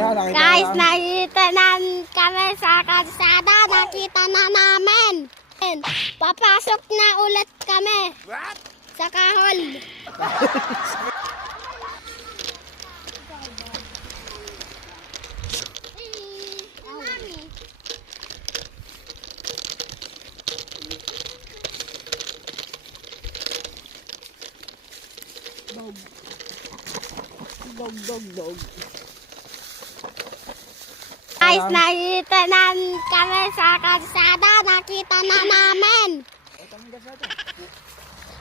Guys, nakita na kami sa kalsada. Nakita na namin. Papasok na ulit kami. Sa kahol. Dog. Guys, nakita na kami sa kalsada. Nakita na namin.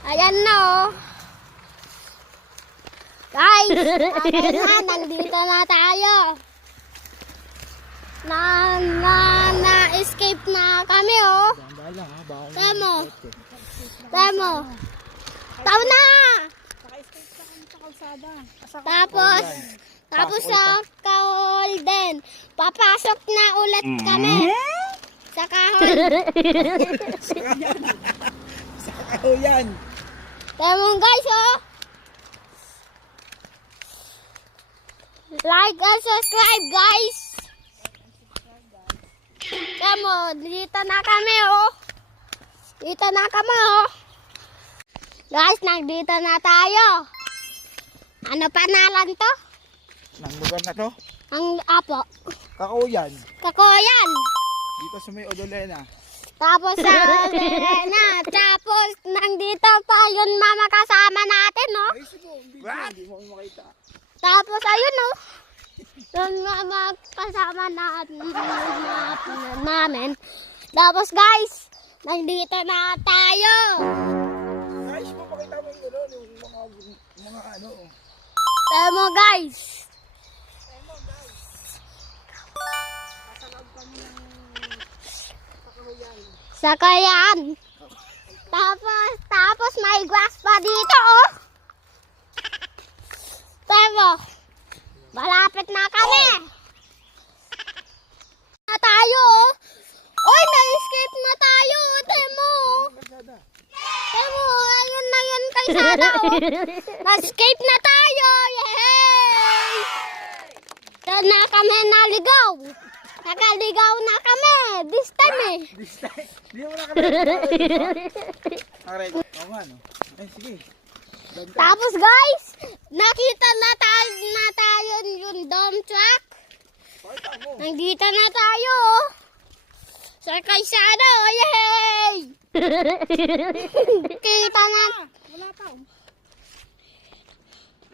Ayan no. Guys, ayan na. Nandito na tayo. Na-escape na kami oh. Tamo. Tao na. Tapos sa kahol din. Papasok na ulit kami. Sa kahol. Sa kahol yan. Tama guys oh. Like and subscribe guys. Tama, dito na kami oh. Dito na kami oh. Guys, nandito na tayo. Ano panalan to? Nang lugar na to? Ang apo. Kakuyan. Kakoyan. Dito sa may Odolena. Tapos sa Lena. Tapos nandito pa yun mama kasama natin no? Ay, sige. Hindi mo makita. Tapos ayun no. Yun mama kasama namin. Tapos guys, nandito na tayo. Guys, mapakita mo yung mga ano. Tama guys. Sakayan. Tapos may grass pa dito oh. Tama. Malapit na kami. Na tayo oh. Oy, na-escape na tayo. Temo. Temo, ayun na yun kay Sada oh. Na-escape na tayo. Yay! Doon na kami naligaw. Nakaligaw na kami. This time eh. This time. Hindi mo na kami. Alright. Oo nga no. Ay, sige. Tapos guys, nakita na tayo yung dump truck. Nandito na tayo. Sa kalsada, oh yay! Kita na. Wala pa.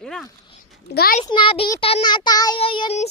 Ira. Guys, nandito na tayo yun